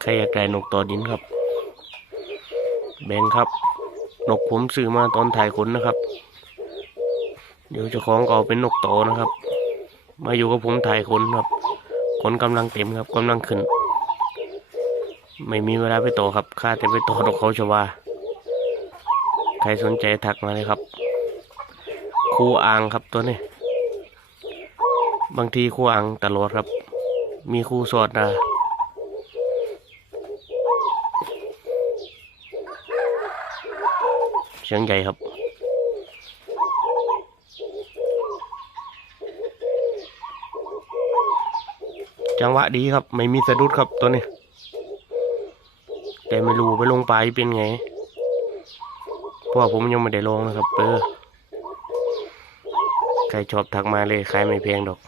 ใครอยากได้นกต่อดินครับ แบงครับ นกผมซื้อมาตอนถ่ายขนนะครับ เดี๋ยวจ้าของก็เอาเป็นนกต่อนะครับ มาอยู่กับผมถ่ายขนครับ ขนกำลังเต็มครับกำลังขึ้น ไม่มีเวลาไปต่อครับข้าแต่ไปต่อนกเขาชวาใครสนใจทักมาเลยครับครูอ่างครับตัวนี้ บางทีครูอ่างตลอดครับ มีครูสอดนะ สียงใหญ่ครับจังหวะดีครับ ไม่มีสะดุดครับตัวนี้ แต่ไม่รู้ไปลงปลายเป็นไง เพราะผมยังไม่ได้ลองนะครับเปอใครชอบทักมาเลยขายไม่แพงดอก